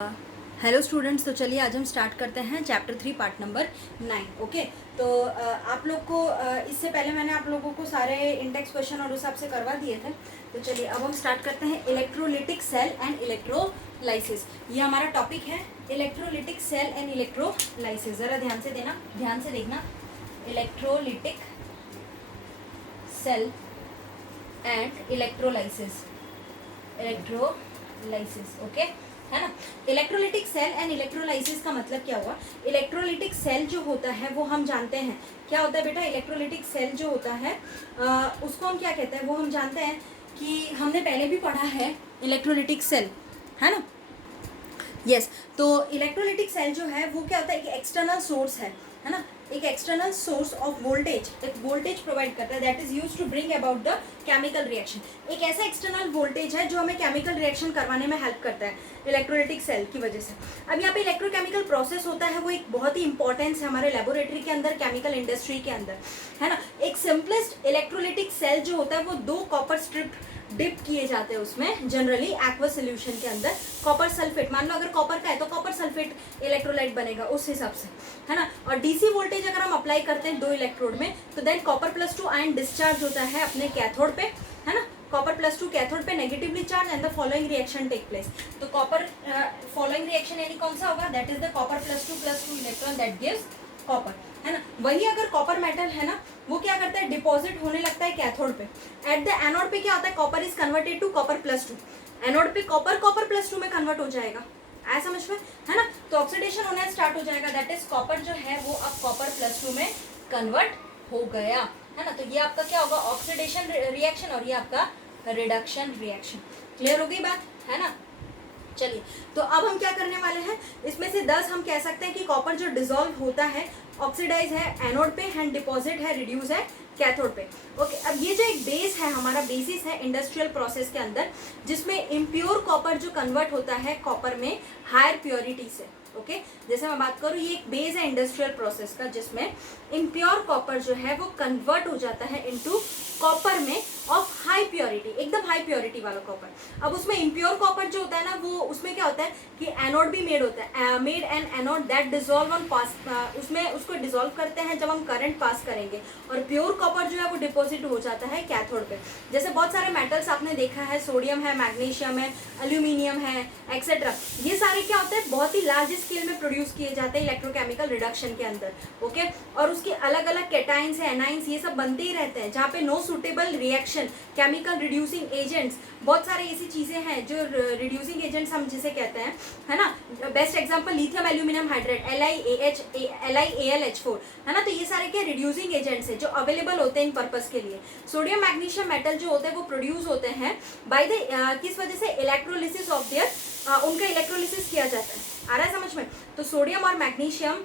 Hello students, तो चलिए आज हम स्टार्ट करते हैं चैप्टर 3 पार्ट नंबर 9। ओके, तो आप लोग को इससे पहले मैंने आप लोगों को सारे इंडेक्स क्वेश्चन और उस हिसाब से करवा दिए थे। तो चलिए अब हम स्टार्ट करते हैं इलेक्ट्रोलिटिक सेल एंड इलेक्ट्रोलाइसिस। ये हमारा टॉपिक है, इलेक्ट्रोलिटिक सेल एंड इलेक्ट्रोलाइसिस। ज़रा ध्यान से देखना। Electrolytic cell and electrolysis, okay, है ना। इलेक्ट्रोलिटिक सेल एंड इलेक्ट्रोलाइसिस का मतलब क्या हुआ? इलेक्ट्रोलिटिक सेल जो होता है वो हम जानते हैं क्या होता है बेटा। इलेक्ट्रोलिटिक सेल जो होता है उसको हम क्या कहते हैं, वो हम जानते हैं कि हमने पहले भी पढ़ा है इलेक्ट्रोलिटिक सेल, है ना। यस, तो इलेक्ट्रोलिटिक सेल जो है वो क्या होता है, एक एक्सटर्नल सोर्स है ना। एक एक्सटर्नल सोर्स ऑफ वोल्टेज, एक वोल्टेज प्रोवाइड करता है that is used to bring about the chemical reaction. एक ऐसा एक्सटर्नल वोल्टेज है जो हमें केमिकल रिएक्शन करवाने में हेल्प करता है इलेक्ट्रोलिटिक सेल की वजह से। अब यहाँ पे इलेक्ट्रोकेमिकल प्रोसेस होता है, वो एक बहुत ही इंपॉर्टेंस है हमारे लेबोरेटरी के अंदर, केमिकल इंडस्ट्री के अंदर, है ना। एक सिंपलेस्ट इलेक्ट्रोलिटिक सेल जो होता है वो 2 कॉपर स्ट्रिप डिप किए जाते हैं उसमें, जनरली एक्वा सोल्यूशन के अंदर। कॉपर सल्फेट, मान लो अगर कॉपर का है तो कॉपर सल्फेट इलेक्ट्रोलाइट बनेगा उस हिसाब से, है ना। और डीसी वोल्टेज अगर हम अप्लाई करते हैं 2 इलेक्ट्रोड में, तो देन कॉपर +2 आयन डिस्चार्ज होता है अपने कैथोड पे, है ना। कॉपर +2 कैथोड पे negatively charge and the following reaction take place. तो कॉपर फॉलोइंग रिएक्शन यानी कौन सा होगा? That is the copper +2 electron that gives copper, है ना। वही अगर कॉपर मेटल है ना, वो क्या करता है, डिपॉजिट होने लगता है कैथोड पे। एट द एनोड पे क्या होता है, copper is converted to copper +2। Anode पे कॉपर +2 में कन्वर्ट हो जाएगा, आया समझ में, है ना। तो ऑक्सीडेशन होना स्टार्ट हो जाएगा, दैट इज कॉपर जो है वो अब कॉपर +2 में कन्वर्ट हो गया, है ना। तो ये आपका क्या होगा, ऑक्सीडेशन रिएक्शन, और ये आपका रिडक्शन रिएक्शन। क्लियर हो गई बात, है ना। चलिए, तो अब हम क्या करने वाले हैं, इसमें से 10 हम कह सकते हैं कि कॉपर जो डिसॉल्व होता है, ऑक्सीडाइज है एनोड पे एंड डिपॉजिट है, रिड्यूस है कैथोड पे। ओके, अब ये जो एक बेस है, हमारा बेसिस है इंडस्ट्रियल प्रोसेस के अंदर, जिसमें इम्प्योर कॉपर जो कन्वर्ट होता है कॉपर में हायर प्योरिटी से। ओके, जैसे मैं बात करूँ, ये एक बेस है इंडस्ट्रियल प्रोसेस का, जिसमें इम्प्योर कॉपर जो है वो कन्वर्ट हो जाता है इनटू कॉपर में ऑफ हाई प्योरिटी, एकदम हाई प्योरिटी वाला कॉपर। अब उसमें इम्प्योर कॉपर जो होता है ना, वो उसमें क्या होता है कि एनोड भी मेड होता है, made an anode that dissolve on pass, उसमें उसको डिसॉल्व करते हैं जब हम करंट पास करेंगे, और प्योर कॉपर जो है वो डिपॉजिट हो जाता है कैथोड पे। जैसे बहुत सारे मेटल्स आपने देखा है, सोडियम है, मैग्नीशियम है, एल्यूमिनियम है, एक्सेट्रा। ये सारे क्या होते हैं, बहुत ही लार्ज स्केल में प्रोड्यूस किए जाते हैं इलेक्ट्रोकेमिकल रिडक्शन के अंदर। ओके, और उसके अलग अलग कैटाइंस है, एनाइंस, ये सब बनते ही रहते हैं, जहाँ पे no suitable reaction, chemical reducing agents, बहुत सारे ऐसी चीजें हैं जो रिड्यूसिंग एजेंट्स हम जिसे कहते हैं, है ना। Best example lithium aluminium hydrate, LiAlH4, है ना। तो ये सारे क्या रिड्यूसिंग एजेंट्स हैं जो अवेलेबल होते हैं इन पर्पस के लिए। सोडियम मैग्नीशियम मेटल जो होते हैं वो प्रोड्यूस होते हैं बाय द किस वजह से, इलेक्ट्रोलिसिस ऑफ देयर, उनका इलेक्ट्रोलिसिस किया जाता है। आ रहा है समझ में। तो सोडियम और मैग्नीशियम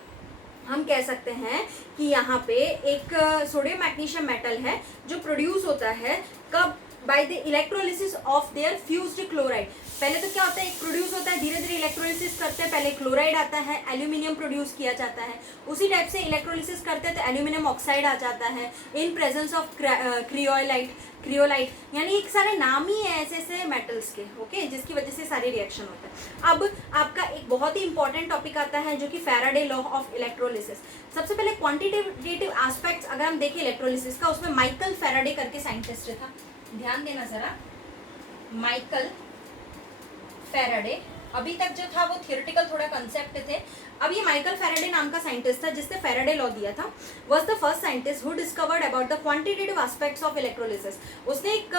हम कह सकते हैं कि यहाँ पे एक सोडियम मैग्नीशियम मेटल है जो प्रोड्यूस होता है कब, by the electrolysis of their fused chloride. पहले तो क्या होता है, एक प्रोड्यूस होता है, धीरे धीरे इलेक्ट्रोलिसिस करते हैं, पहले क्लोराइड आता है, एल्यूमिनियम प्रोड्यूस किया जाता है, उसी टाइप से इलेक्ट्रोलिसिस करते हैं तो एल्यूमिनियम ऑक्साइड आ जाता है इन प्रेजेंस ऑफ क्रियोलाइट, यानी एक सारे नाम ही है ऐसे ऐसे मेटल्स के, ओके, जिसकी वजह से सारे रिएक्शन होते हैं। अब आपका एक बहुत ही इंपॉर्टेंट टॉपिक आता है जो कि फैराडे लॉ ऑफ इलेक्ट्रोलिसिस। सबसे पहले क्वांटिटेटिव एस्पेक्ट्स अगर हम देखें इलेक्ट्रोलिसिस का, उसमें माइकल फैराडे करके साइंटिस्ट था, ध्यान देना जरा, माइकल फैराडे। अभी तक जो था वो थियोरेटिकल थोड़ा कंसेप्ट थे, अब ये माइकल फैराडे नाम का साइंटिस्ट था जिसने फैराडे लॉ दिया था, was the first scientist who discovered about the quantitative aspects of electrolysis. उसने एक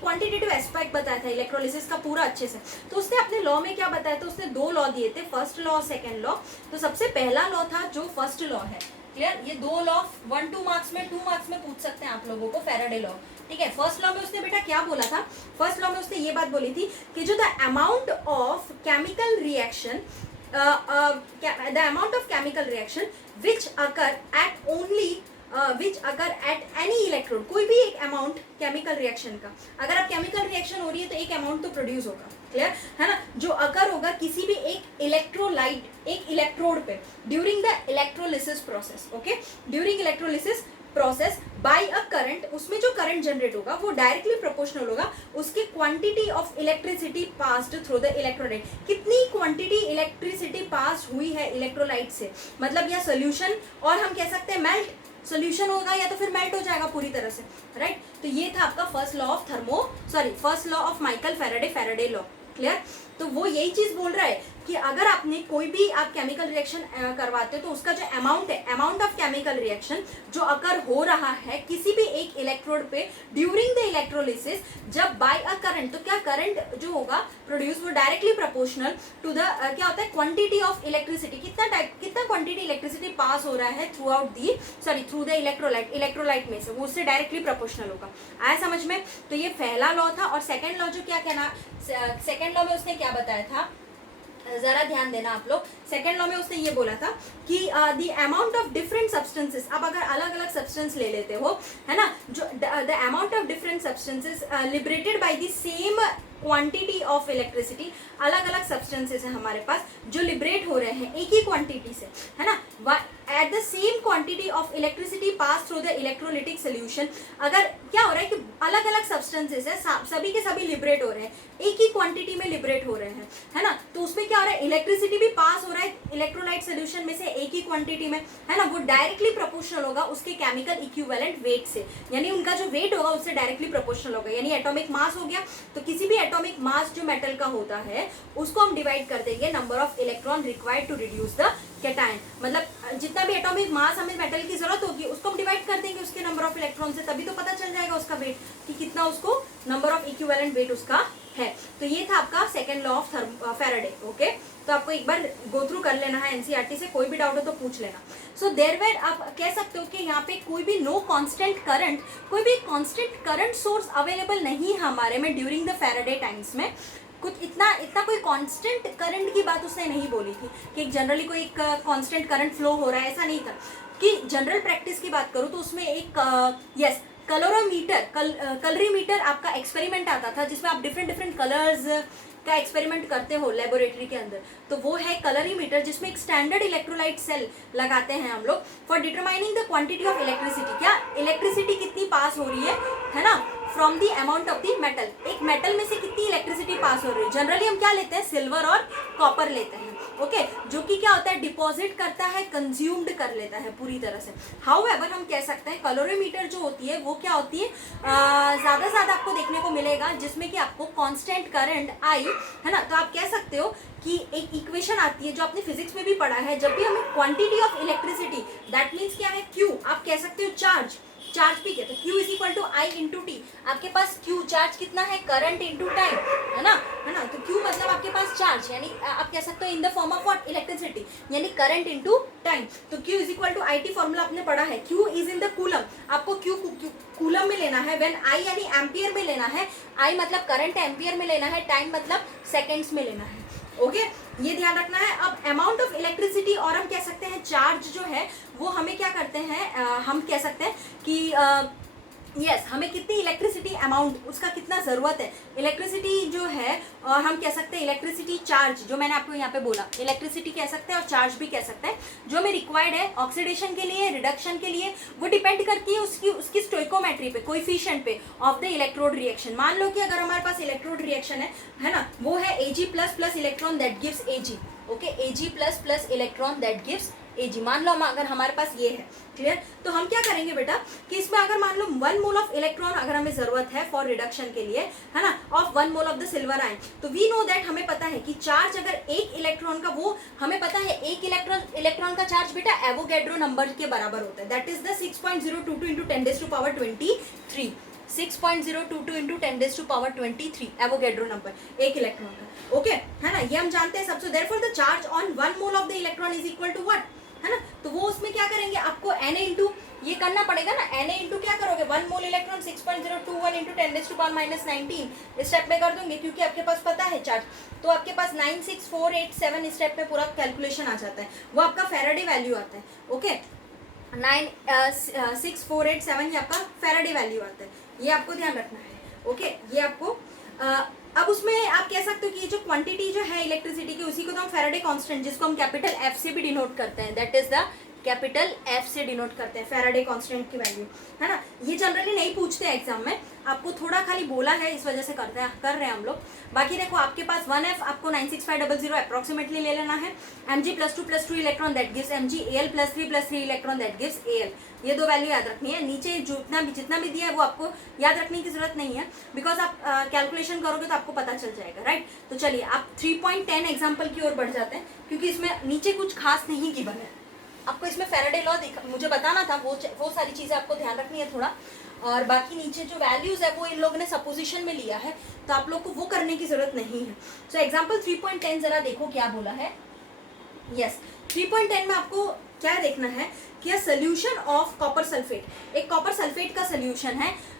क्वांटिटेटिव एस्पेक्ट बताया था इलेक्ट्रोलिसिस का पूरा अच्छे से। तो उसने अपने लॉ में क्या बताया था, उसने 2 लॉ दिए थे, फर्स्ट लॉ और सेकेंड लॉ। तो सबसे पहला लॉ था जो फर्स्ट लॉ है, क्लियर। ये 2 लॉ 1-2 मार्क्स में, 2 मार्क्स में पूछ सकते हैं आप लोगों को, फैराडे लॉ, ठीक है। फर्स्ट लॉ में उसने बेटा क्या बोला था, फर्स्ट लॉ में उसने ये बात बोली थी कि जो the amount of chemical reaction, the amount of chemical reaction which occur at any electrode, कोई भी एक अमाउंट केमिकल रिएक्शन का, अगर आप केमिकल रिएक्शन हो रही है तो एक अमाउंट तो प्रोड्यूस होगा, क्लियर है ना, जो अकर होगा किसी भी एक इलेक्ट्रोलाइट, एक इलेक्ट्रोड पे during the electrolysis process. Okay, during electrolysis process by a current, उसमें जो करंट जनरेट होगा वो डायरेक्टली प्रोपोर्शनल होगा उसकी quantity of electricity passed through the electrolyte. कितनी क्वांटिटी इलेक्ट्रिसिटी पास हुई है इलेक्ट्रोलाइट से, मतलब यह सोल्यूशन, और हम कह सकते हैं मेल्ट, सोल्यूशन होगा या तो फिर मेल्ट हो जाएगा पूरी तरह से, राइट। तो ये था आपका first law of Michael Faraday law. Clear. तो वो यही चीज बोल रहा है कि अगर आपने कोई भी आप केमिकल रिएक्शन करवाते हो तो उसका जो अमाउंट है, अमाउंट ऑफ केमिकल रिएक्शन जो अकर हो रहा है किसी भी एक इलेक्ट्रोड पे ड्यूरिंग द इलेक्ट्रोलिसिस, जब बाय अ करंट, तो क्या करंट जो होगा प्रोड्यूस वो डायरेक्टली प्रोपोर्शनल टू द क्या होता है क्वांटिटी ऑफ इलेक्ट्रिसिटी, कितना क्वांटिटी इलेक्ट्रिसिटी पास हो रहा है थ्रू द इलेक्ट्रोलाइट में से, वो उससे डायरेक्टली प्रोपोर्शनल होगा। आया समझ में। तो ये पहला लॉ था। और सेकेंड लॉ जो क्या कहना, सेकेंड लॉ में उसने क्या बताया था, जरा ध्यान देना आप लोग। सेकेंड लॉ में उसने ये बोला था कि the amount of different substances, अब अगर अलग अलग सब्सटेंस ले लेते हो, है ना, जो the amount of different substances liberated by the same quantity of electricity, अलग अलग सब्सटेंसेस है हमारे पास जो लिबरेट हो रहे हैं एक ही क्वांटिटी से, है ना, at the same quantity of electricity pass through the electrolytic solution. अगर क्या हो रहा है कि अलग अलग सब्सटेंसेस है, सभी के सभी लिबरेट हो रहे हैं, एक ही क्वांटिटी में लिबरेट हो रहे हैं, है ना, तो उसमें क्या हो रहा है, इलेक्ट्रिसिटी भी पास हो रहा है इलेक्ट्रोलाइट सोल्यूशन में से एक ही क्वांटिटी में, है ना, वो डायरेक्टली प्रोपोर्शनल होगा उसके केमिकल इक्विवेलेंट वेट से, यानी उनका जो वेट होगा उससे डायरेक्टली प्रोपोर्शनल होगा। यानी एटॉमिक मास हो गया, तो किसी भी एटॉमिक मास जो मेटल का होता है उसको हम डिवाइड कर देंगे number of electron required to reduce the cation, मतलब जितना भी एटॉमिक मास हमें मेटल की जरूरत होगी उसको हम डिवाइड कर देंगे उसके नंबर ऑफ इलेक्ट्रॉन से, तभी तो पता चल जाएगा उसका वेट कि कितना उसको नंबर ऑफ इक्विवेलेंट वेट उसका है। तो ये था आपका second law of Faraday. Okay, तो आपको एक बार गो थ्रू कर लेना है एनसीईआरटी से, कोई भी डाउट हो तो पूछ लेना। सो देयर वेयर आप कह सकते हो कि यहाँ पे कोई भी नो कांस्टेंट करंट, कोई भी कांस्टेंट करंट सोर्स अवेलेबल नहीं है हमारे में ड्यूरिंग द फैराडे टाइम्स में। कुछ इतना कोई कांस्टेंट करंट की बात उसने नहीं बोली थी कि जनरली कोई एक कांस्टेंट करंट फ्लो हो रहा है, ऐसा नहीं था। कि जनरल प्रैक्टिस की बात करूँ तो उसमें एक कलरीमीटर आपका एक्सपेरिमेंट आता था जिसमें आप डिफरेंट कलर्स का एक्सपेरिमेंट करते हो लेबोरेटरी के अंदर, तो वो है कलरीमीटर जिसमें एक स्टैंडर्ड इलेक्ट्रोलाइट सेल लगाते हैं हम लोग for determining the quantity of electricity, क्या इलेक्ट्रिसिटी कितनी पास हो रही है ना, from the amount of the metal, एक मेटल में से कितनी इलेक्ट्रिसिटी पास हो रही है। जनरली हम क्या लेते हैं, सिल्वर और कॉपर लेते हैं, ओके, जो कि क्या होता है डिपॉजिट करता है, कंज्यूम्ड कर लेता है पूरी तरह से। हाउएवर हम कह सकते हैं कलोरीमीटर जो होती है वो क्या होती है, ज़्यादा से ज़्यादा आपको देखने को मिलेगा जिसमें कि आपको कांस्टेंट करंट आई, है ना। तो आप कह सकते हो कि एक इक्वेशन आती है जो आपने फिजिक्स में भी पढ़ा है, जब भी हमें quantity of electricity, that means क्या है क्यू, आप कह सकते हो चार्ज भी कहते हैं, Q is equal to I into T. आपके पास Q चार्ज कितना है, करंट इंटू टाइम, है ना, तो Q मतलब आपके पास चार्ज, यानी आप कह सकते हो in the form of what, electricity, यानी करंट इंटू टाइम। तो Q is equal to I T formula आपने पढ़ा है, Q is in the coulomb, आपको Q कूलम में लेना है, व्हेन I यानी एम्पियर में लेना है, I मतलब करंट एम्पियर में लेना है, टाइम मतलब सेकेंड्स में लेना है। ओके, ये ध्यान रखना है। अब अमाउंट ऑफ इलेक्ट्रिसिटी और हम कह सकते हैं चार्ज जो है वो हमें क्या करते हैं, हम कह सकते हैं कि यस हमें कितनी इलेक्ट्रिसिटी अमाउंट, उसका कितना ज़रूरत है इलेक्ट्रिसिटी जो है, और हम कह सकते हैं इलेक्ट्रिसिटी चार्ज, जो मैंने आपको यहाँ पे बोला इलेक्ट्रिसिटी कह सकते हैं और चार्ज भी कह सकते हैं, जो हमें रिक्वायर्ड है ऑक्सीडेशन के लिए, रिडक्शन के लिए, वो डिपेंड करती है उसकी स्टोइकोमेट्री पे, कोएफिशिएंट पे ऑफ द इलेक्ट्रोड रिएक्शन। मान लो कि अगर हमारे पास इलेक्ट्रोड रिएक्शन है ना, वो है Ag++ electron that gives Ag, okay, Ag++ electron that gives Ag। मान लो अगर हमारे पास ये है, क्लियर, तो हम क्या करेंगे बेटा कि इसमें अगर मान लो 1 मोल ऑफ इलेक्ट्रॉन अगर हमें जरूरत है फॉर रिडक्शन के लिए, है ना, of 1 mole of the silver ion, तो वी नो दैट, हमें पता है कि चार्ज अगर एक इलेक्ट्रॉन का, वो हमें पता है एक इलेक्ट्रॉन का चार्ज बेटा एवोगैड्रो नंबर के बराबर होता है, that is the 6.022 into 10⁻23 6.022 into 10⁻23 Avogadro number एक इलेक्ट्रॉन का, ओके, है ना, ये हम जानते हैं सबसे। Therefore the charge on 1 mole of the electron is equal to what, है ना, तो वो उसमें क्या करेंगे, आपको Na इंटू ये करना पड़ेगा ना, Na इंटू क्या करोगे, 1 मोल इलेक्ट्रॉन 6.021 इंटू 10⁻19 इस स्टेप में कर दूंगे, क्योंकि आपके पास पता है चार्ज, तो आपके पास 96487 स्टेप में पूरा कैलकुलेशन आ जाता है, वो आपका फैराडे वैल्यू आता है, ओके, 96487 ये आपका फैराडे वैल्यू आता है, ये आपको ध्यान रखना है, ओके, ये आपको अब उसमें आप कह सकते हो कि ये जो क्वांटिटी जो है इलेक्ट्रिसिटी की, उसी को तो हम फैराडे कांस्टेंट, जिसको हम कैपिटल F से भी डिनोट करते हैं, that is the capital F से डिनोट करते हैं, फैराडे कांस्टेंट की वैल्यू, है ना। ये जनरली नहीं पूछते हैं एग्जाम में, आपको थोड़ा खाली बोला है इस वजह से कर रहे हैं हम लोग। बाकी देखो आपके पास 1F आपको 96500 अप्रोक्सीमेटली ले लेना है, Mg +2 electron that gives Mg, Al +3 electron that gives Al, ये दो वैल्यू याद रखनी है। नीचे जितना भी दिया है वो आपको याद रखने की जरूरत नहीं है, बिकॉज आप कैलकुलेशन करोगे तो आपको पता चल जाएगा, राइट। तो चलिए आप 3.10 एग्जाम्पल की ओर बढ़ जाते हैं, क्योंकि इसमें नीचे कुछ खास नहीं गिवन है। आपको इसमें फैराडे लॉ मुझे बताना था, वो सारी चीज़ें आपको ध्यान रखनी है थोड़ा, और बाकी नीचे जो वैल्यूज है वो इन लोगों ने सपोजिशन में लिया है, तो आप लोग को वो करने की जरूरत नहीं है। सो एग्जाम्पल 3.10 जरा देखो क्या बोला है। यस 3.10 में आपको क्या देखना है कि a solution of copper sulphate, एक कॉपर सल्फेट का सोल्यूशन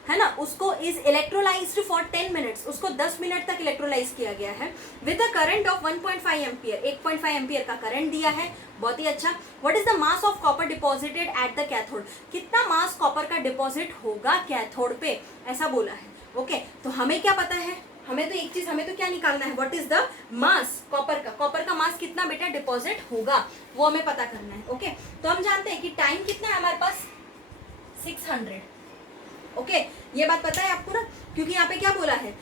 है ना, उसको इज इलेक्ट्रोलाइज्ड फॉर 10 मिनट्स, उसको 10 मिनट तक इलेक्ट्रोलाइज किया गया है with a current of 1.5 ampere, 1.5 ampere का करंट दिया है, बहुत ही अच्छा। What is the mass of copper deposited at the cathode, कितना मास कॉपर का डिपॉजिट होगा कैथोड पे, ऐसा बोला है। ओके तो हमें क्या पता है, हमें तो एक चीज, हमें तो क्या निकालना है, what is the mass copper का मास कितना बेटा डिपॉजिट होगा, वो हमें पता करना है। ओके तो हम जानते हैं कि टाइम कितना है हमारे पास 600। ओके ये बात पता है आपको ना, क्योंकि यहाँ पे क्या बोला है,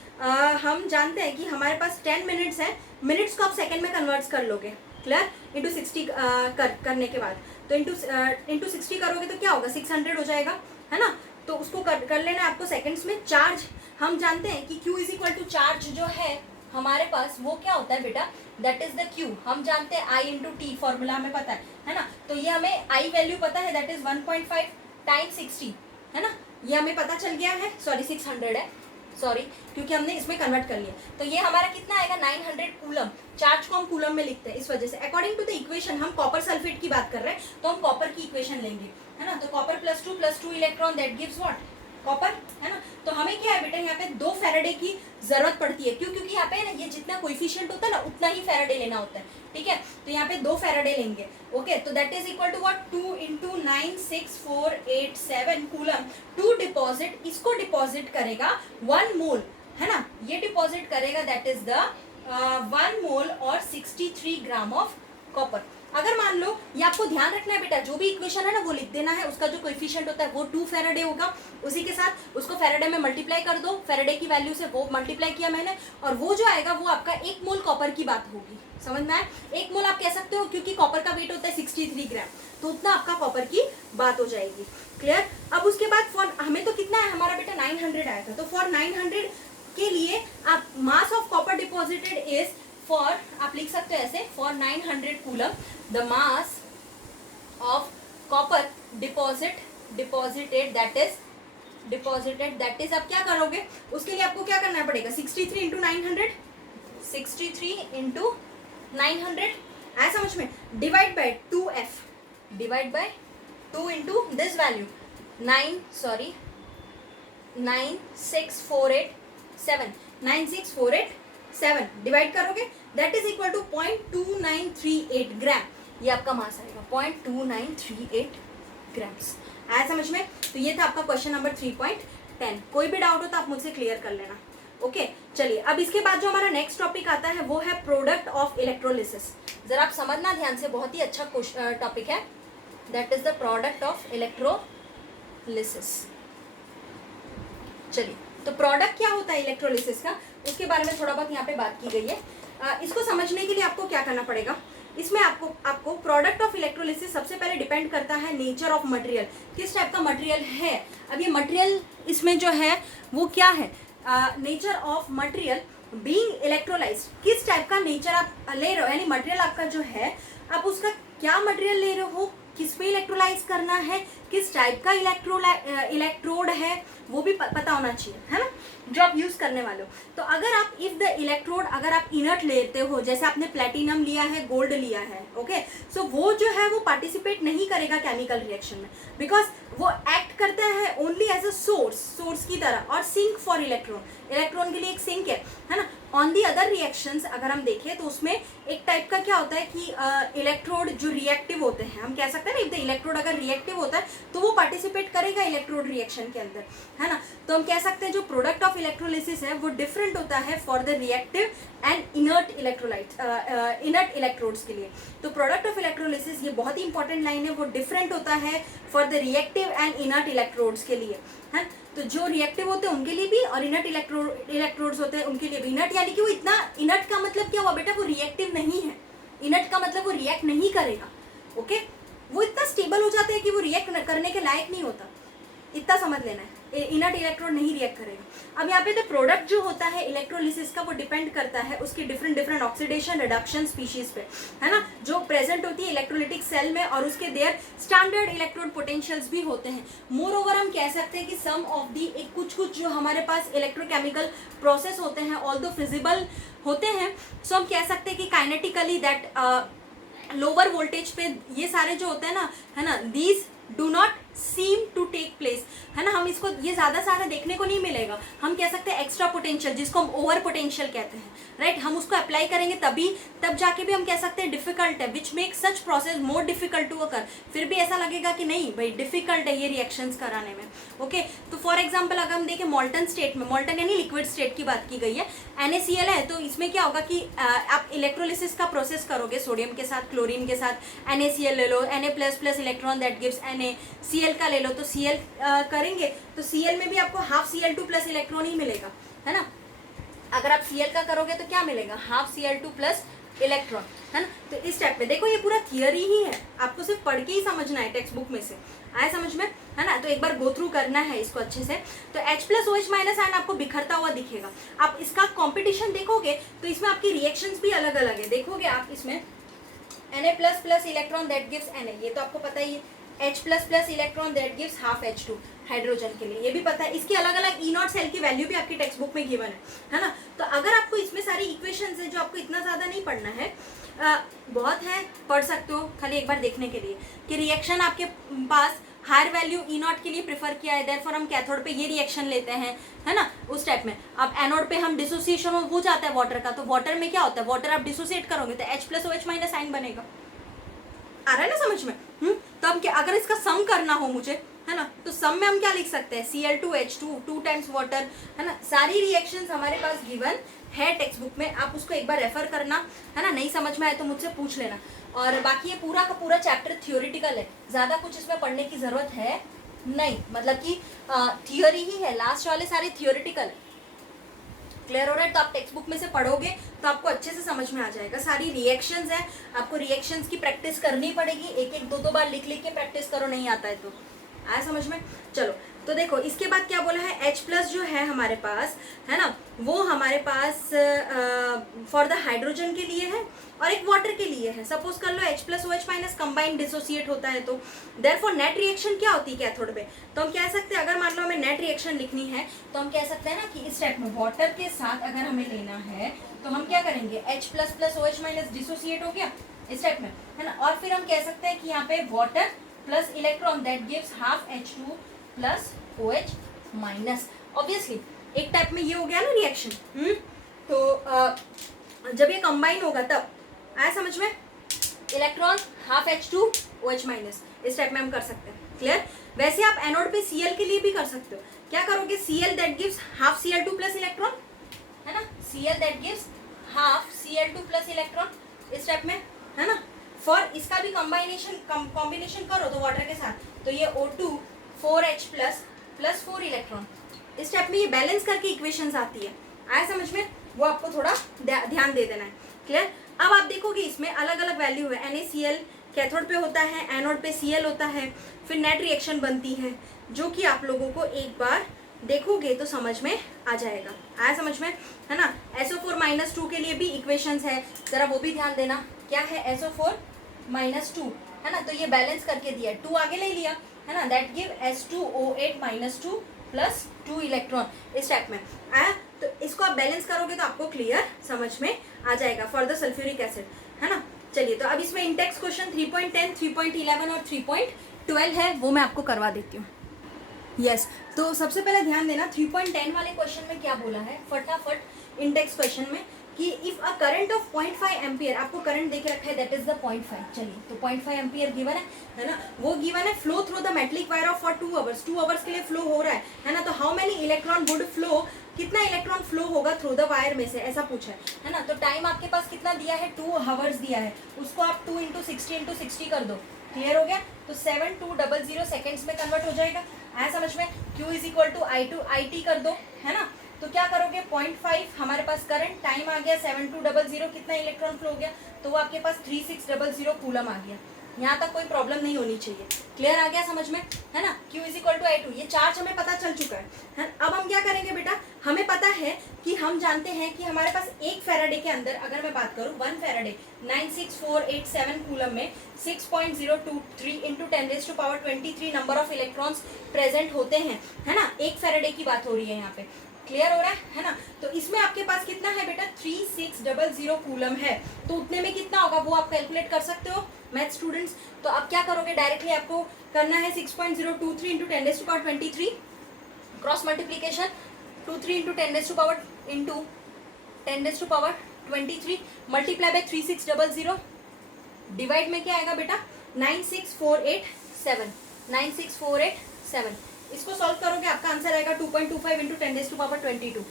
हम जानते हैं कि हमारे पास 10 मिनट्स है, मिनट्स को आप सेकंड में कन्वर्ट कर लोगे, क्लियर, इंटू 60 करने के बाद, तो इंटू 60 करोगे तो क्या होगा 600 हो जाएगा, है ना। तो उसको कर लेना है आपको सेकंड्स में। चार्ज हम जानते हैं कि Q is equal to charge जो है हमारे पास वो क्या होता है बेटा, दैट इज द Q, हम जानते हैं I इंटू टी, फॉर्मूला हमें पता है ना। तो ये हमें I वैल्यू पता है, दैट इज 1.5 टाइम्स 60, है ना, ये हमें पता चल गया है। सॉरी 600 है, सॉरी क्योंकि हमने इसमें कन्वर्ट कर लिया। तो ये हमारा कितना आएगा 900 कूलम, चार्ज को हम कूलम में लिखते हैं इस वजह से। अकॉर्डिंग टू द इक्वेशन, हम कॉपर सल्फेट की बात कर रहे हैं तो हम कॉपर की इक्वेशन लेंगे, है ना। तो copper +2 electron that gives what, copper, है ना। तो हमें क्या है बेटा यहाँ पे 2 फैराडे की जरूरत पड़ती है, क्यों, क्योंकि यहाँ पे ना ये जितना कोएफिशिएंट होता है ना उतना ही फैराडे लेना होता है, ठीक है। तो यहाँ पे 2 फैराडे लेंगे। ओके तो that is equal to what 2 × 96487 coulomb to deposit, इसको डिपॉजिट करेगा 1 मोल, है ना, ये डिपॉजिट करेगा दैट इज द 1 मोल और 63 ग्राम ऑफ कॉपर। अगर मान लो, ये आपको ध्यान रखना है बेटा, जो भी इक्वेशन है ना वो लिख देना है, उसका जो कोएफिशिएंट होता है वो 2 फैराडे होगा, उसी के साथ उसको फैराडे में मल्टीप्लाई कर दो, फैराडे की वैल्यू से वो मल्टीप्लाई किया मैंने, और वो जो आएगा वो आपका 1 मोल कॉपर की बात होगी, समझ में आया। 1 मोल आप कह सकते हो क्योंकि कॉपर का वेट होता है 63 ग्राम, तो उतना आपका कॉपर की बात हो जाएगी, क्लियर। अब उसके बाद फॉर हमें तो कितना है हमारा बेटा 900 आया था, तो फॉर 900 के लिए आप mass of copper deposited is, for आप लिख सकते हो ऐसे, for 900 coulomb the mass of copper deposited that is, आप क्या करोगे उसके लिए, आपको क्या करना पड़ेगा 63 × 900, 63 × 900 आया समझ में, divide by 2F, divide by 2 into this value 96487 divide करोगे, दैट इज इक्वल टू 0.2938 ग्राम, ये आपका मास आएगा 0.2938 ग्राम्स। आया समझ में। तो ये था आपका क्वेश्चन नंबर 3.10। कोई भी डाउट हो तो आप मुझसे क्लियर कर लेना। ओके चलिए अब इसके बाद जो हमारा नेक्स्ट टॉपिक आता है वो है प्रोडक्ट ऑफ इलेक्ट्रोलिसिस। जरा आप समझना ध्यान से, बहुत ही अच्छा टॉपिक है, that is the product of electrolysis. चलिए तो प्रोडक्ट क्या होता है इलेक्ट्रोलिसिस का, उसके बारे में थोड़ा बहुत यहाँ पे बात की गई है। इसको समझने के लिए आपको क्या करना पड़ेगा, इसमें आपको प्रोडक्ट ऑफ इलेक्ट्रोलिसिस सबसे पहले डिपेंड करता है नेचर ऑफ मटेरियल, किस टाइप का मटेरियल है। अब ये मटेरियल इसमें जो है वो क्या है, nature of material being electrolysed, किस टाइप का नेचर आप ले रहे हो, यानी मटेरियल आपका जो है आप उसका क्या मटेरियल ले रहे हो, किस में इलेक्ट्रोलाइज करना है, किस टाइप का इलेक्ट्रोड है, वो भी पता होना चाहिए, है ना, जो आप यूज करने वाले हो। तो अगर आप इफ द इलेक्ट्रोड अगर आप इनर्ट लेते हो, जैसे आपने प्लेटिनम लिया है, गोल्ड लिया है, ओके, सो वो जो है वो पार्टिसिपेट नहीं करेगा केमिकल रिएक्शन में, बिकॉज वो एक्ट करता है ओनली एज अ सोर्स की तरह, और सिंक फॉर इलेक्ट्रॉन के लिए एक सिंक है ना। ऑन दी अदर रिएक्शंस अगर हम देखें तो उसमें एक टाइप का क्या होता है कि इलेक्ट्रोड जो रिएक्टिव होते हैं, हम कह सकते हैं ना, इफ द इलेक्ट्रोड अगर रिएक्टिव होता है तो वो पार्टिसिपेट करेगा इलेक्ट्रोड रिएक्शन के अंदर, है ना। तो हम कह सकते हैं जो प्रोडक्ट ऑफ इलेक्ट्रोलिसिस है वो डिफरेंट होता है for the reactive and inert electrolyte, inert electrodes के लिए। तो प्रोडक्ट ऑफ इलेक्ट्रोलिसिस, ये बहुत ही इंपॉर्टेंट लाइन है, वो डिफरेंट होता है for the reactive and inert electrodes के लिए, है। तो जो रिएक्टिव होते हैं उनके लिए भी और इनर्ट इलेक्ट्रोड्स होते हैं उनके लिए भी। इनर्ट यानी कि वो इतना, इनर्ट का मतलब क्या हुआ बेटा, वो रिएक्टिव नहीं है। इनर्ट का मतलब वो रिएक्ट नहीं करेगा, ओके। वो इतना स्टेबल हो जाते हैं कि वो रिएक्ट करने के लायक नहीं होता, इतना समझ लेना है। इनर्ट इलेक्ट्रोड नहीं रिएक्ट करेगा। अब यहाँ पे तो प्रोडक्ट जो होता है इलेक्ट्रोलिसिस का वो डिपेंड करता है उसकी डिफरेंट ऑक्सीडेशन रिडक्शन स्पीशीज पे, है ना, जो प्रेजेंट होती है इलेक्ट्रोलिटिक सेल में, और उसके देयर स्टैंडर्ड इलेक्ट्रोड पोटेंशियल्स भी होते हैं। मोर ओवर हम कह सकते हैं कि सम ऑफ दी, एक कुछ जो हमारे पास इलेक्ट्रोकेमिकल प्रोसेस होते हैं ऑल दो फिजिबल होते हैं, सो हम कह सकते हैं कि काइनेटिकली दैट लोअर वोल्टेज पे ये सारे जो होते हैं ना, है ना, these do not seem to take place, है ना। हम इसको, ये ज्यादा सारा देखने को नहीं मिलेगा। हम कह सकते हैं एक्स्ट्रा पोटेंशियल, जिसको हम ओवर पोटेंशियल कहते हैं, राइट। हम उसको अप्लाई करेंगे तब जाके भी हम कह सकते हैं डिफिकल्ट है, which make such process more difficult to occur. फिर भी ऐसा लगेगा कि नहीं भाई डिफिकल्ट है ये रिएक्शंस कराने में, ओके। तो फॉर एग्जाम्पल अगर हम देखें मॉल्टन स्टेट में, मॉल्टन यानी लिक्विड स्टेट की बात की गई है, NaCl है, तो इसमें क्या होगा कि आप इलेक्ट्रोलिसिस का प्रोसेस करोगे सोडियम के साथ, क्लोरीन के साथ, NaCl ले लो, Na++ electron that gives Na, Cl का ले लो, तो Cl करेंगे तो Cl में भी आपको हाफ Cl2+ इलेक्ट्रॉन ही मिलेगा, है ना। अगर आप Cl का करोगे तो क्या मिलेगा, हाफ Cl2+ इलेक्ट्रॉन, है ना। तो इस टाइप में देखो, ये पूरा थियरी ही है, आपको सिर्फ पढ़ के ही समझना है, टेक्स्ट बुक में से आया समझ में, है ना। तो एक बार गो थ्रू करना है इसको अच्छे से। तो H+OH- आयन आपको बिखरता हुआ दिखेगा। आप इसका कॉम्पिटिशन देखोगे तो इसमें आपकी रिएक्शंस भी अलग अलग है। देखोगे आप इसमें Na++ electron that gives Na, ये तो आपको पता ही है। H++ electron that gives half H2 hydrogen के लिए, ये भी पता है। इसकी अलग अलग E0 सेल की वैल्यू भी आपकी टेक्स्ट बुक में गिवन है ना। तो अगर आपको इसमें सारी इक्वेशंस है जो आपको इतना ज़्यादा नहीं पढ़ना है, बहुत है, पढ़ सकते हो, खाली एक बार देखने के लिए कि रिएक्शन आपके पास हायर वैल्यू E0 के लिए प्रेफर किया है, देयरफॉर हम कैथोड पे ये रिएक्शन लेते हैं, है ना, उस टाइप में। अब एनोड पे हम डिसोसिएशन हो जाता है वाटर का, तो वाटर में क्या होता है, वाटर आप डिसोसिएट करोगे तो H+OH- साइन बनेगा। आ रहा है ना समझ में? तो हम क्या, अगर इसका सम करना हो मुझे, है ना, तो सम में हम क्या लिख सकते हैं, Cl2H2 2 टाइम्स वाटर, है ना। सारी रिएक्शंस हमारे पास गिवन है टेक्स्ट बुक में, आप उसको एक बार रेफर करना, है ना। नहीं समझ में आए तो मुझसे पूछ लेना। और बाकी ये पूरा का पूरा चैप्टर थियोरिटिकल है, ज़्यादा कुछ इसमें पढ़ने की ज़रूरत है नहीं, मतलब कि थियोरी ही है, लास्ट वाले सारे थियोरिटिकल है। क्लियर हो रहा है? तो आप टेक्स्ट बुक में से पढ़ोगे तो आपको अच्छे से समझ में आ जाएगा। सारी रिएक्शंस हैं, आपको रिएक्शंस की प्रैक्टिस करनी पड़ेगी, एक एक दो बार लिख लिख के प्रैक्टिस करो, नहीं आता है तो। आया समझ में? चलो, तो देखो इसके बाद क्या बोला है, H+ जो है हमारे पास, है ना, वो हमारे पास फॉर द हाइड्रोजन के लिए है और एक वाटर के लिए है। सपोज कर लो H+OH- कंबाइंड डिसोसिएट होता है, तो देयरफॉर नेट रिएक्शन क्या होती है कैथोड पे, तो हम कह सकते हैं, अगर मान लो हमें नेट रिएक्शन लिखनी है तो हम कह सकते हैं ना कि इस टाइप में वाटर के साथ अगर हमें लेना है तो हम क्या करेंगे, H++OH- डिसोसिएट हो गया इस टाइप में, है ना। और फिर हम कह सकते हैं कि यहाँ पे water plus electron that gives half H2 plus OH-। Obviously एक टाइप में ये हो गया ना रिएक्शन। तो जब ये कंबाइन होगा तब, आया समझ में, इलेक्ट्रॉन हाफ H2 OH-, इस टाइप में हम कर सकते हैं। क्लियर? वैसे आप एनोड पे Cl के लिए भी कर सकते हो। क्या करोगे, Cl that gives half Cl2 plus electron, है ना, Cl that gives half Cl2 plus electron, इस टाइप में, है ना। फॉर इसका भी कॉम्बिनेशन करो तो वाटर के साथ, तो ये O2 4H प्लस 4 इलेक्ट्रॉन, इस टाइप में ये बैलेंस करके इक्वेशंस आती है। आया समझ में? वो आपको थोड़ा ध्यान दे देना है। क्लियर? अब आप देखोगे इसमें अलग अलग वैल्यू है। NaCl कैथोड पे होता है, एनोड पे Cl होता है, फिर नेट रिएक्शन बनती है, जो कि आप लोगों को एक बार देखोगे तो समझ में आ जाएगा। आया समझ में, है ना। SO4-2 के लिए भी इक्वेशंस है, जरा वो भी ध्यान देना। क्या है SO4-2, है ना, तो ये बैलेंस करके दिया, 2 आगे ले लिया, है ना, that give H2O8-2 plus 2 electron, इस टाइप में आया। तो इसको आप बैलेंस करोगे तो आपको क्लियर समझ में आ जाएगा फॉर द सल्फ्यूरिक एसिड, है ना। चलिए, तो अब इसमें इंडेक्स क्वेश्चन 3.10, 3.11 और 3.12 है, वो मैं आपको करवा देती हूँ। यस, तो सबसे पहले ध्यान देना 3.10 वाले क्वेश्चन में क्या बोला है, फटाफट इंडेक्स क्वेश्चन में कि if a current of 0.5 ampere, आपको करंट देके रखा है दैट इज द 0.5, चलिए तो 0.5 एम्पियर गिवन है ना, वो गिवन है flow through the metallic wire of for 2 hours, 2 hours के लिए फ्लो हो रहा है ना, तो how many electron would flow, कितना इलेक्ट्रॉन फ्लो होगा थ्रू द वायर में से, ऐसा पूछा है ना। तो टाइम आपके पास कितना दिया है, 2 आवर्स दिया है, उसको आप 2 इंटू 60 कर दो, क्लियर हो गया, तो 7200 सेकेंड्स में कन्वर्ट हो जाएगा, आया समझ में। Q is equal to I कर दो, है ना, तो क्या करोगे 0.5 हमारे पास करंट, टाइम आ गया 7200, कितना इलेक्ट्रॉन फ्लो हो गया, तो वो आपके पास 3600 कूलम आ गया। यहाँ तक कोई प्रॉब्लम नहीं होनी चाहिए, क्लियर आ गया समझ में, है ना। Q is equal to I2, ये चार्ज हमें पता चल चुका है। अब हम क्या करेंगे बेटा, हमें पता है कि हम जानते हैं कि हमारे पास एक फेराडे के अंदर, अगर मैं बात करूँ 1 फेराडे 96487 कूलम में 6.023 into 10⁻23 number of electrons present होते हैं, है ना, एक फेराडे की बात हो रही है यहाँ पे, क्लियर हो रहा है ना। तो इसमें आपके पास कितना है बेटा, 3600 कूलम है, तो उतने में कितना होगा वो आप कैलकुलेट कर सकते हो मैथ स्टूडेंट्स। तो अब क्या करोगे, डायरेक्टली आपको करना है 6.023 into 10⁻23 cross multiplication, 23 into 10⁻23 multiply by 3600, divide में क्या आएगा बेटा 96487, इसको सॉल्व करोगे आपका आंसर आएगा 2.25 into 10⁻22,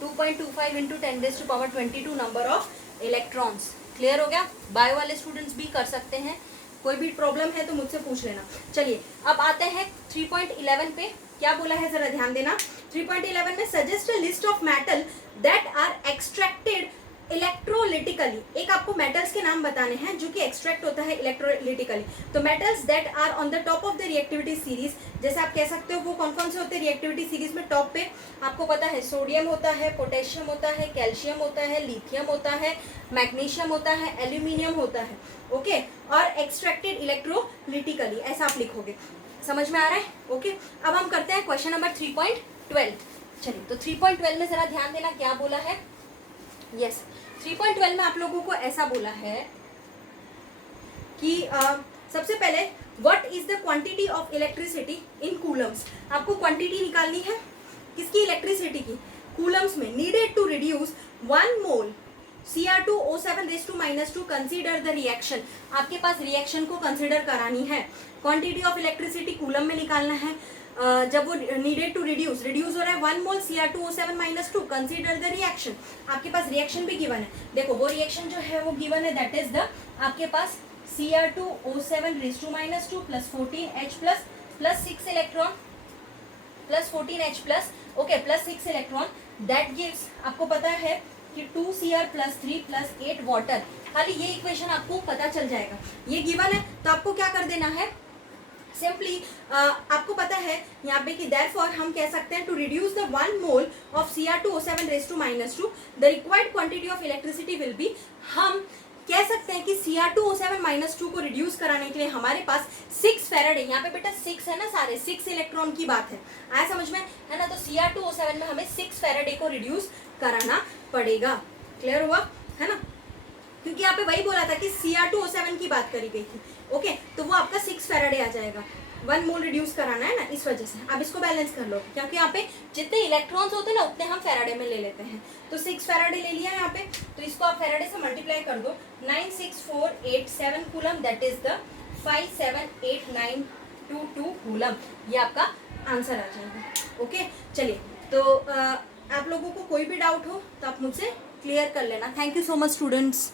2.25 into 10⁻22 number of electrons, clear हो गया। बायो वाले स्टूडेंट्स भी कर सकते हैं, कोई भी प्रॉब्लम है तो मुझसे पूछ लेना। चलिए अब आते हैं 3.11 पे, क्या बोला है जरा ध्यान देना। 3.11 में suggest a list of metal that are extracted electrolytically, एक आपको मेटल्स के नाम बताने हैं जो कि एक्सट्रैक्ट होता है इलेक्ट्रोलिटिकली। तो metals that are on the top of the reactivity series, जैसे आप कह सकते हो वो कौन कौन से होते हैं रिएक्टिविटी सीरीज में टॉप पे, आपको पता है सोडियम होता है, पोटेशियम होता है, कैल्शियम होता है, लिथियम होता है, मैग्नीशियम होता है, एल्यूमिनियम होता है, ओके, और एक्सट्रैक्टेड इलेक्ट्रोलिटिकली, ऐसा आप लिखोगे, समझ में आ रहा है, ओके। अब हम करते हैं क्वेश्चन नंबर 3.12। चलिए तो 3.12 में जरा ध्यान देना क्या बोला है, यस 3.12 में आप लोगों को ऐसा बोला है कि सबसे पहले what is the quantity of electricity in coulombs, आपको क्वांटिटी निकालनी है किसकी, इलेक्ट्रिसिटी की, कूलम्स में, needed to reduce 1 mole Cr2O7⁻², consider the reaction, आपके पास रिएक्शन को कंसीडर करानी है, क्वांटिटी ऑफ इलेक्ट्रिसिटी कूलम में निकालना है, जब वो नीडेड टू रिड्यूस हो रहा है 1 mole Cr2O7⁻², consider the reaction, आपके पास रिएक्शन भी गिवन है, देखो वो रिएक्शन जो है वो गिवन है दैट इज द आपके पास Cr2O7⁻² plus 14H plus 6 electron plus 14H plus, okay, plus 6 electron, that gives, आपको पता है कि 2Cr प्लस 3 प्लस 8 वाटर, खाली ये इक्वेशन आपको पता चल जाएगा, ये गिवन है तो आपको क्या कर देना है, सिंपली आपको पता है यहाँ पे कि देयरफॉर हम कह सकते हैं to reduce the 1 mole of Cr2O7⁻² the required quantity of electricity will be, हम कह सकते हैं कि Cr2O7⁻² को रिड्यूस कराने के लिए हमारे पास 6 फेराडे, यहाँ पे बेटा 6 है ना, सारे 6 इलेक्ट्रॉन की बात है, आया समझ में, है ना, तो Cr2O7 में हमें 6 फेराडे को रिड्यूस कराना पड़ेगा, क्लियर हुआ, है ना, क्योंकि यहाँ पे वही बोला था कि Cr2O7 की बात करी गई थी, ओके, तो वो आपका 6 फेराडे आ जाएगा, 1 मोल रिड्यूस कराना है ना, इस वजह से। अब इसको बैलेंस कर लो, क्योंकि यहाँ पे जितने इलेक्ट्रॉन्स होते हैं ना उतने हम फेराडे में ले लेते हैं, तो 6 फेराडे ले लिया यहाँ पे, तो इसको आप फेराडे से मल्टीप्लाई कर दो, 96487 coulomb, that is the 578922 coulomb, ये आपका आंसर आ जाएगा, ओके। चलिए तो आप लोगों को कोई भी डाउट हो तो आप मुझसे क्लियर कर लेना। Thank you so much students.